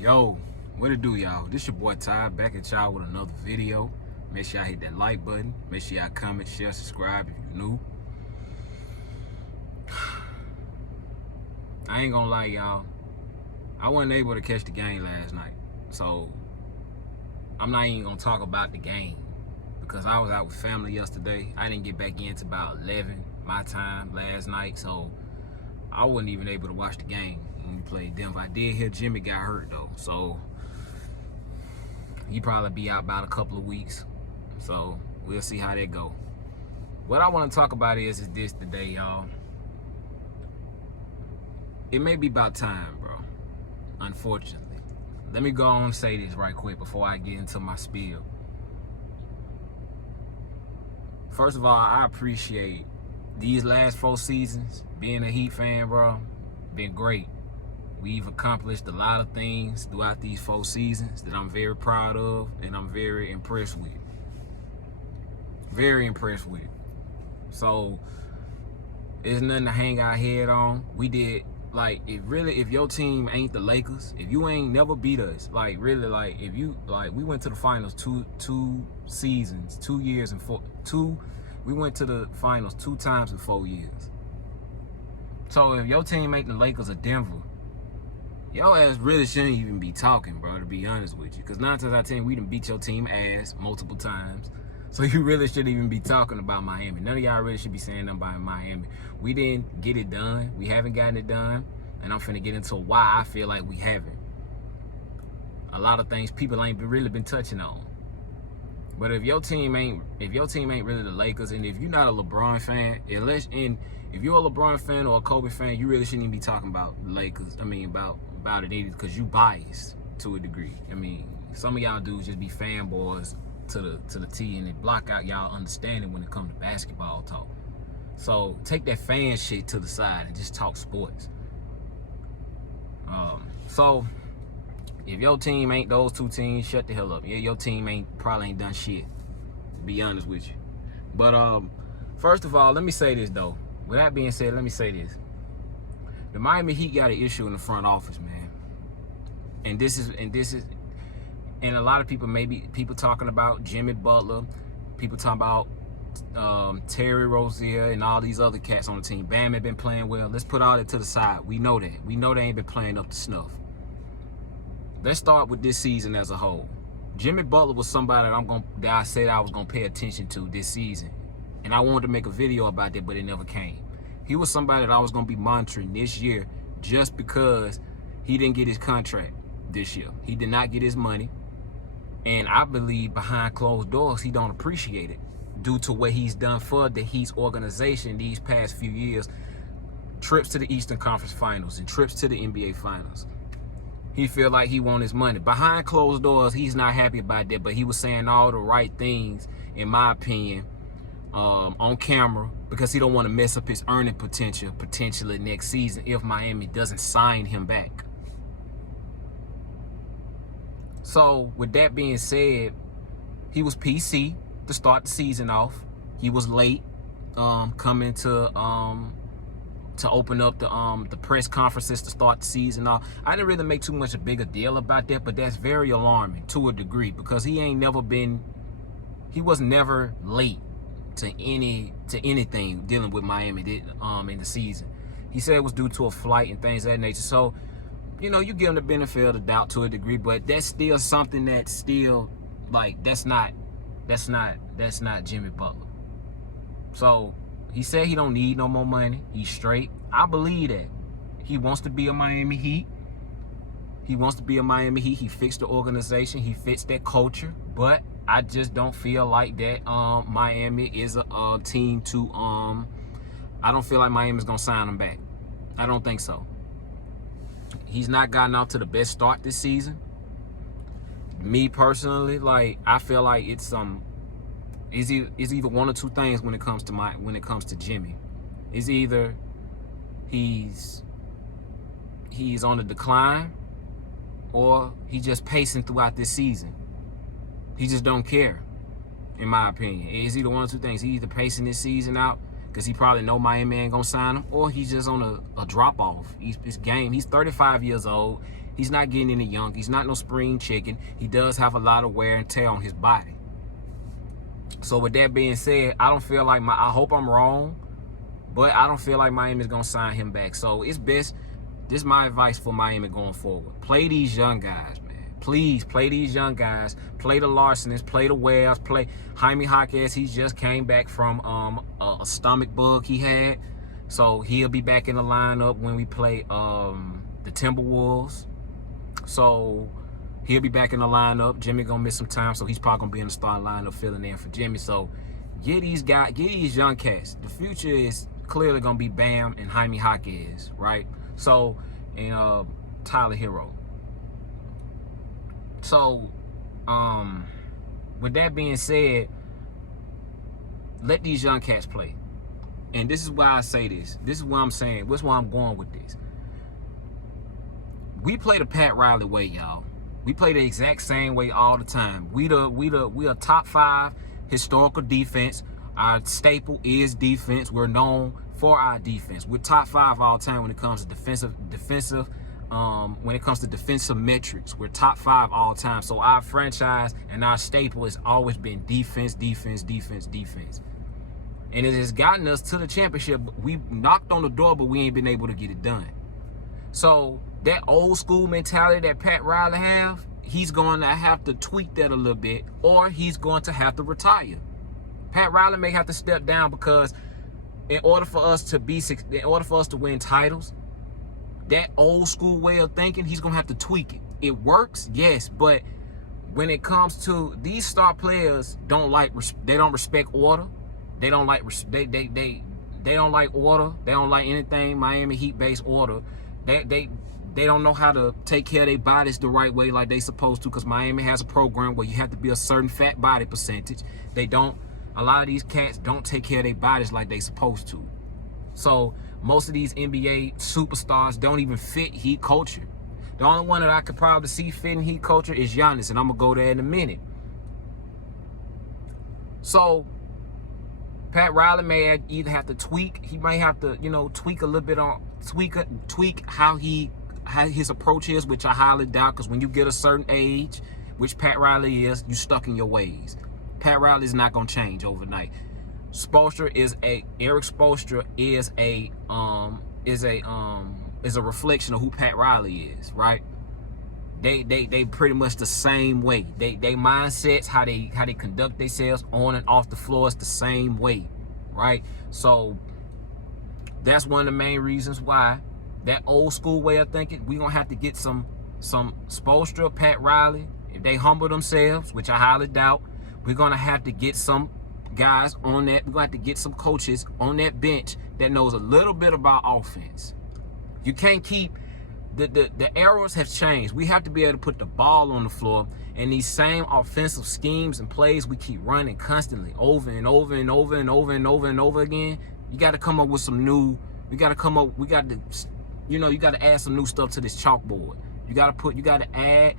Yo, what it do, y'all? This your boy Ty, back at y'all with another video. Make sure y'all hit that like button. Make sure y'all comment, share, subscribe if you're new. I ain't gonna lie, y'all. I wasn't able to catch the game last night. So, I'm not even gonna talk about the game. Because I was out with family yesterday. I didn't get back in until about 11 my time last night. So, I wasn't even able to watch the game when we played Denver. I did hear Jimmy got hurt though. So, he probably be out about a couple of weeks. So we'll see how that go. What I want to talk about is this today, y'all. It may be about time, bro. Unfortunately. Let me go on and say this right quick before I get into my spiel. First of all, I appreciate these last 4 seasons. Being a Heat fan, bro, been great. We've accomplished a lot of things throughout these 4 seasons that I'm very proud of and I'm very impressed with. Very impressed with. So, it's nothing to hang our head on. We did, like, if your team ain't the Lakers, if you ain't never beat us, like, really, like, if you, like, we went to the finals two seasons, 2 years and we went to the finals 2 times in 4 years. So, if your team ain't the Lakers or Denver, your ass really shouldn't even be talking, bro, to be honest with you. Because 9 times out of 10, we done beat your team ass multiple times. So you really shouldn't even be talking about Miami. None of y'all really should be saying nothing about Miami. We didn't get it done. We haven't gotten it done. And I'm finna get into why I feel like we haven't. A lot of things people ain't really been touching on. But if your team ain't really the Lakers, and if you're not a LeBron fan, if you're a LeBron fan or a Kobe fan, you really shouldn't even be talking about the Lakers. I mean, about it either, because you biased to a degree. I mean, some of y'all dudes just be fanboys to the T, and it block out y'all understanding when it comes to basketball talk. So take that fan shit to the side and just talk sports. So if your team ain't those 2 teams, shut the hell up. Yeah, your team probably ain't done shit, to be honest with you. But first of all, let me say this though. With that being said, let me say this. The Miami Heat got an issue in the front office, man. And a lot of people talking about Jimmy Butler, people talking about Terry Rozier and all these other cats on the team. Bam ain't been playing well. Let's put all that to the side. We know that. We know they ain't been playing up to snuff. Let's start with this season as a whole. Jimmy Butler was somebody that I said I was gonna pay attention to this season. And I wanted to make a video about that, but it never came. He was somebody that I was gonna be monitoring this year just because he didn't get his contract this year. He did not get his money. And I believe behind closed doors, he don't appreciate it due to what he's done for the Heat's organization these past few years. Trips to the Eastern Conference Finals and trips to the NBA Finals. He feel like he want his money. Behind closed doors, he's not happy about that, but he was saying all the right things, in my opinion, on camera, because he don't want to mess up his earning potentially next season if Miami doesn't sign him back. So, with that being said, he was PC to start the season off. He was late coming to open up the press conferences to start the season off. I didn't really make too much a bigger deal about that, but that's very alarming to a degree, because he was never late to anything dealing with Miami in the season. He said it was due to a flight and things of that nature. So, you know, you give him the benefit of the doubt to a degree, but that's still something that's still, like, that's not Jimmy Butler. So he said he don't need no more money. He's straight. I believe that. He wants to be a Miami Heat. He wants to be a Miami Heat. He fixed the organization. He fits that culture. But I just don't feel like that Miami is a team to I don't feel like Miami's gonna sign him back. I don't think so. He's not gotten out to the best start this season. Me personally, like, I feel like it's either one or 2 things when it comes to Jimmy. It's either he's on the decline, or he's just pacing throughout this season. He just don't care, in my opinion. It's either one or 2 things. He's either pacing this season out because he probably know Miami ain't gonna sign him, or he's just on a drop off. He's 35 years old. He's not getting any young. He's not no spring chicken. He does have a lot of wear and tear on his body. So with that being said, I don't feel like I hope I'm wrong, but I don't feel like Miami's going to sign him back. So it's best, this is my advice for Miami going forward. Play these young guys, man. Please play these young guys. Play the Larsons, play the Wells, play Jaime Jaquez. He just came back from a stomach bug he had. So he'll be back in the lineup when we play the Timberwolves. So he'll be back in the lineup. Jimmy gonna miss some time, so he's probably gonna be in the starting lineup filling in for Jimmy. So get these guys, get these young cats. The future is clearly gonna be Bam and Jaime Jaquez, right? So and Tyler Hero. So with that being said, let these young cats play. And this is why I say this. This is what I'm saying. This is why I'm going with this. We play the Pat Riley way, y'all. We play the exact same way all the time. We a top 5 historical defense. Our staple is defense. We're known for our defense. We're top 5 all the time when it comes to defensive. When it comes to defensive metrics, we're top 5 all the time. So our franchise and our staple has always been defense, defense, defense, defense. And it has gotten us to the championship. We knocked on the door, but we ain't been able to get it done. So that old school mentality that Pat Riley have, he's going to have to tweak that a little bit, or he's going to have to retire. Pat Riley may have to step down because in order for us to win titles, that old school way of thinking, he's going to have to tweak it. It works, yes, but when it comes to these star players, they don't respect order. They don't like they don't like order. They don't like anything Miami Heat based order. They don't know how to take care of their bodies the right way like they supposed to, because Miami has a program where you have to be a certain fat body percentage. A lot of these cats don't take care of their bodies like they supposed to. So most of these NBA superstars don't even fit Heat culture. The only one that I could probably see fitting Heat culture is Giannis, and I'm gonna go there in a minute. So Pat Riley may either have to tweak. He might have to, tweak a little bit on tweak how his approach is, which I highly doubt, because when you get a certain age, which Pat Riley is, you stuck in your ways. Pat Riley is not gonna change overnight. Eric Spoelstra is a reflection of who Pat Riley is, right? They pretty much the same way. They mindsets, how they conduct themselves on and off the floor is the same way, right? So that's one of the main reasons why that old school way of thinking, we gonna have to get some Spoelstra, Pat Riley. If they humble themselves, which I highly doubt, we're gonna have to get some guys on that. We're gonna have to get some coaches on that bench that knows a little bit about offense. You can't keep the arrows have changed. We have to be able to put the ball on the floor, and these same offensive schemes and plays we keep running constantly over and over and over and over and over and over again. You got to come up with some new. You got to add some new stuff to this chalkboard. You got to add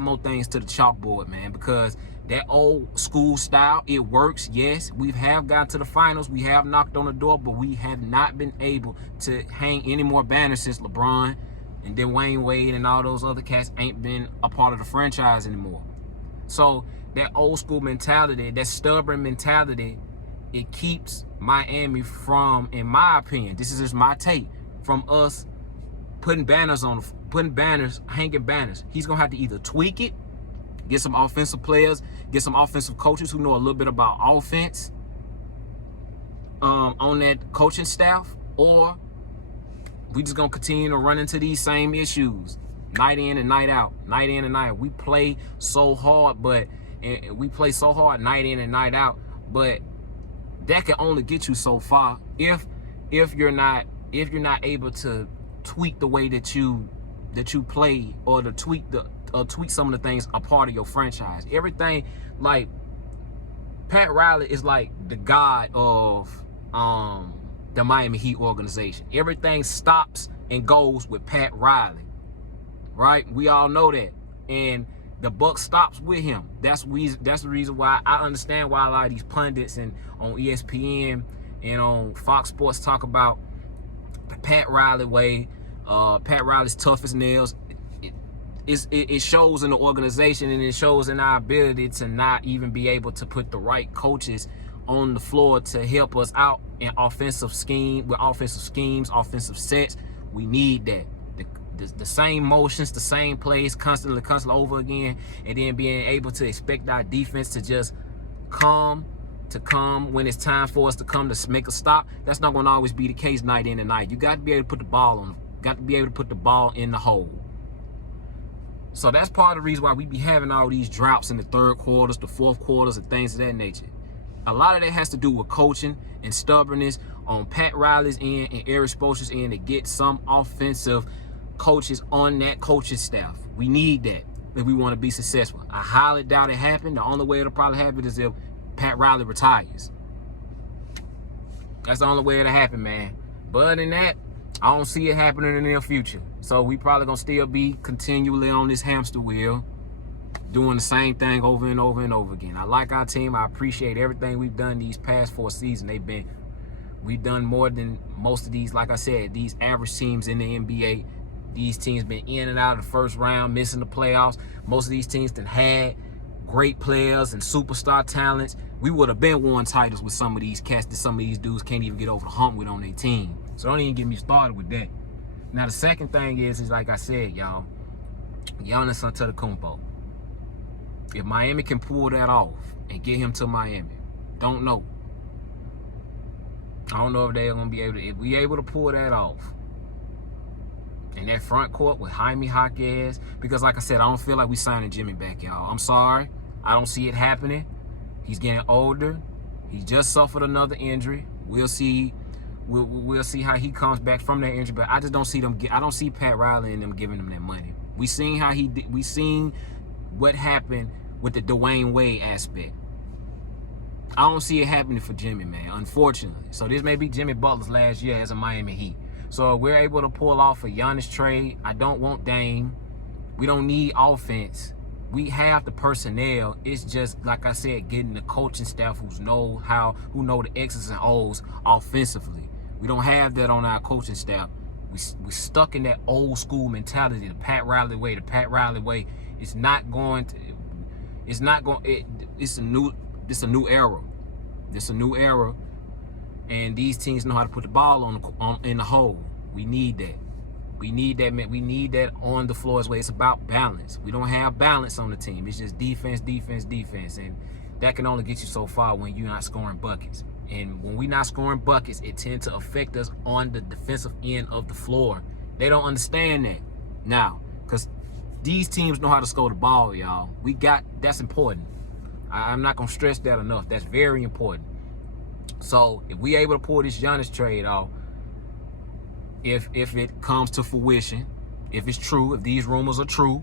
more things to the chalkboard, man, because that old school style, it works. Yes, we have got to the finals. We have knocked on the door, but we have not been able to hang any more banners since LeBron and then Wayne Wade and all those other cats ain't been a part of the franchise anymore. So that old school mentality, that stubborn mentality, it keeps Miami from, in my opinion, this is just my take, from us hanging banners. He's gonna have to either tweak it, get some offensive players, get some offensive coaches who know a little bit about offense on that coaching staff, or we just gonna continue to run into these same issues night in and night out, night in and night out. We play so hard, night in and night out, but that can only get you so far if you're not able to tweak the way that you play, or to tweak some of the things a part of your franchise. Everything, like Pat Riley is like the god of the Miami Heat organization. Everything stops and goes with Pat Riley, right? We all know that, and the buck stops with him. That's the reason why I understand why a lot of these pundits and on ESPN and on Fox Sports talk about the Pat Riley way. Pat Riley's tough as nails. it shows in the organization, and it shows in our ability to not even be able to put the right coaches on the floor to help us out in offensive schemes, offensive sets. We need that. The same motions, the same plays constantly over again, and then being able to expect our defense to just come when it's time for us to come to make a stop. That's not going to always be the case night in and night. You got to be able to put the ball in the hole. So that's part of the reason why we be having all these droughts in the third quarters, the fourth quarters, and things of that nature. A lot of that has to do with coaching and stubbornness on Pat Riley's end and Erik Spoelstra's end to get some offensive coaches on that coaching staff. We need that if we want to be successful. I highly doubt it happened. The only way it'll probably happen is if Pat Riley retires. That's the only way it'll happen, man. But other than that, I don't see it happening in the near future. So we probably gonna still be continually on this hamster wheel, doing the same thing over and over and over again. I like our team. I appreciate everything we've done these past 4 seasons. We've done more than most of these, like I said, these average teams in the NBA. These teams been in and out of the first round, missing the playoffs. Most of these teams that had great players and superstar talents. We would have been won titles with some of these cats that some of these dudes can't even get over the hump with on their team. So don't even get me started with that. Now the second thing is like I said, y'all, Giannis Antetokounmpo. If Miami can pull that off and get him to Miami, don't know. I don't know if they're gonna be able to. If we able to pull that off in that front court with Jaime Jaquez, because like I said, I don't feel like we signing Jimmy back, y'all. I'm sorry, I don't see it happening. He's getting older. He just suffered another injury. We'll see. We'll see how he comes back from that injury, but I just don't see them. I don't see Pat Riley and them giving him that money. We seen how he did. We seen what happened with the Dwayne Wade aspect. I don't see it happening for Jimmy, man, unfortunately. So this may be Jimmy Butler's last year as a Miami Heat. So if we're able to pull off a Giannis trade, I don't want Dame. We don't need offense. We have the personnel. It's just, like I said, getting the coaching staff who know the X's and O's offensively. We don't have that on our coaching staff. We're stuck in that old school mentality, the Pat Riley way. The Pat Riley way is not going to. It's not going. It's a new era. It's a new era, and these teams know how to put the ball in the hole. We need that. We need that, man. We need that on the floor as well. It's about balance. We don't have balance on the team. It's just defense, defense, defense, and that can only get you so far when you're not scoring buckets. And when we're not scoring buckets, it tends to affect us on the defensive end of the floor. They don't understand that now, because these teams know how to score the ball, y'all. That's important. I'm not going to stress that enough. That's very important. So if we able to pull this Giannis trade off, if it comes to fruition, if it's true, if these rumors are true,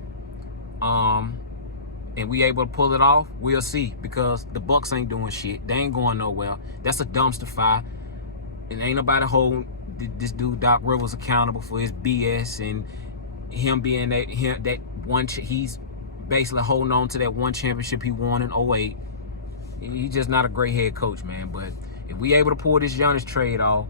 and we able to pull it off, we'll see. Because the Bucks ain't doing shit. They ain't going nowhere. That's a dumpster fire. And ain't nobody holding this dude Doc Rivers accountable for his BS and him being that one. He's basically holding on to that one championship he won in 2008. He's just not a great head coach, man. But if we able to pull this Giannis trade off,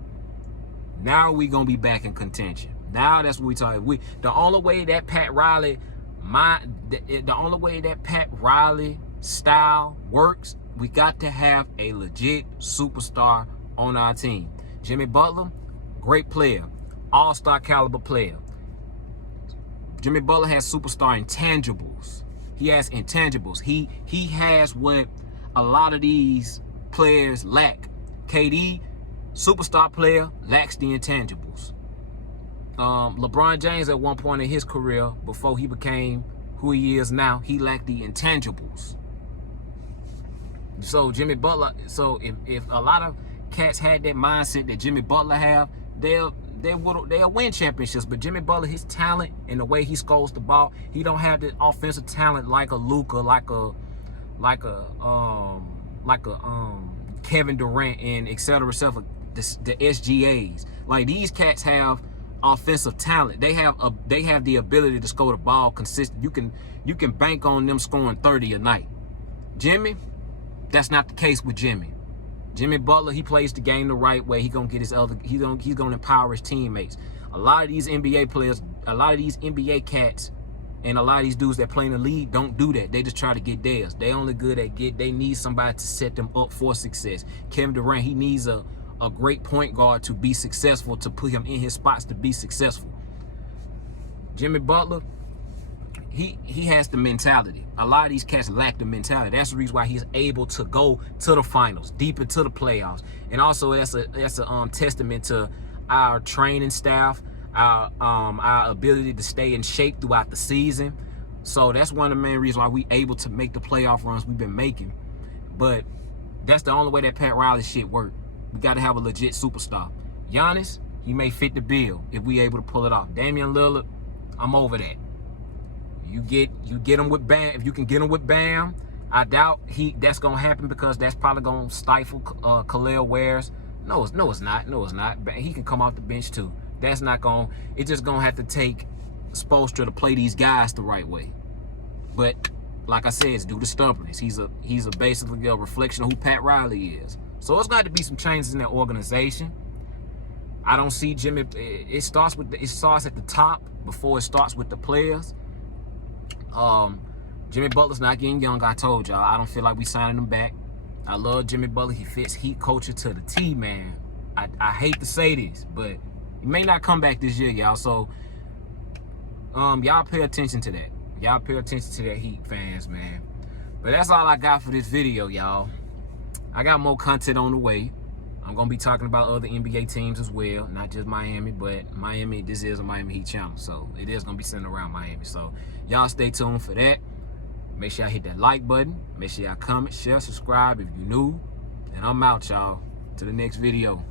now we gonna be back in contention. Now that's what we talking. The only way that Pat Riley, the only way that Pat Riley style works, we got to have a legit superstar on our team. Jimmy Butler, great player, all-star caliber player. Jimmy Butler has superstar intangibles. He has intangibles. He has what a lot of these players lack. KD, superstar player, lacks the intangibles. LeBron James at one point in his career, before he became who he is now, he lacked the intangibles. So Jimmy Butler, if a lot of cats had that mindset that Jimmy Butler have, they'll win championships. But Jimmy Butler, his talent and the way he scores the ball, he don't have the offensive talent like a Luka, like a Kevin Durant and et cetera, the SGAs. Like, these cats have offensive talent. They have the ability to score the ball consistent. You can bank on them scoring 30 a night. Jimmy, that's not the case with Jimmy. Jimmy Butler, he plays the game the right way. He's gonna empower his teammates. A lot of these NBA players, a lot of these NBA cats And a lot of these dudes that play in the league don't do that. They just try to get theirs. They only good at they need somebody to set them up for success. Kevin Durant, he needs a great point guard to be successful, to put him in his spots to be successful. Jimmy Butler, he has the mentality. A lot of these cats lack the mentality. That's the reason why he's able to go to the finals, deep into the playoffs. And also that's a testament to our training staff, our ability to stay in shape throughout the season. So that's one of the main reasons why we able to make the playoff runs we've been making. But that's the only way that Pat Riley shit work. We got to have a legit superstar. Giannis, he may fit the bill if we able to pull it off. Damian Lillard, I'm over that. You get him with Bam. If you can get him with Bam, I doubt that's gonna happen, because that's probably gonna stifle Khalil Wares. No, it's not. No, it's not. He can come off the bench too. That's not gonna. It's just gonna have to take Spoelstra to play these guys the right way. But like I said, it's due to stubbornness. He's basically a reflection of who Pat Riley is. So it's got to be some changes in that organization. I don't see Jimmy. It starts at the top before it starts with the players. Jimmy Butler's not getting young. I told y'all. I don't feel like we signing him back. I love Jimmy Butler. He fits Heat culture to the T, man. I hate to say this, but he may not come back this year, y'all. So, y'all pay attention to that. Y'all pay attention to that, Heat fans, man. But that's all I got for this video, y'all. I got more content on the way. I'm going to be talking about other NBA teams as well. Not just Miami, but Miami. This is a Miami Heat channel, so it is going to be centered around Miami. So, y'all stay tuned for that. Make sure y'all hit that like button. Make sure y'all comment, share, subscribe if you're new. And I'm out, y'all. To the next video.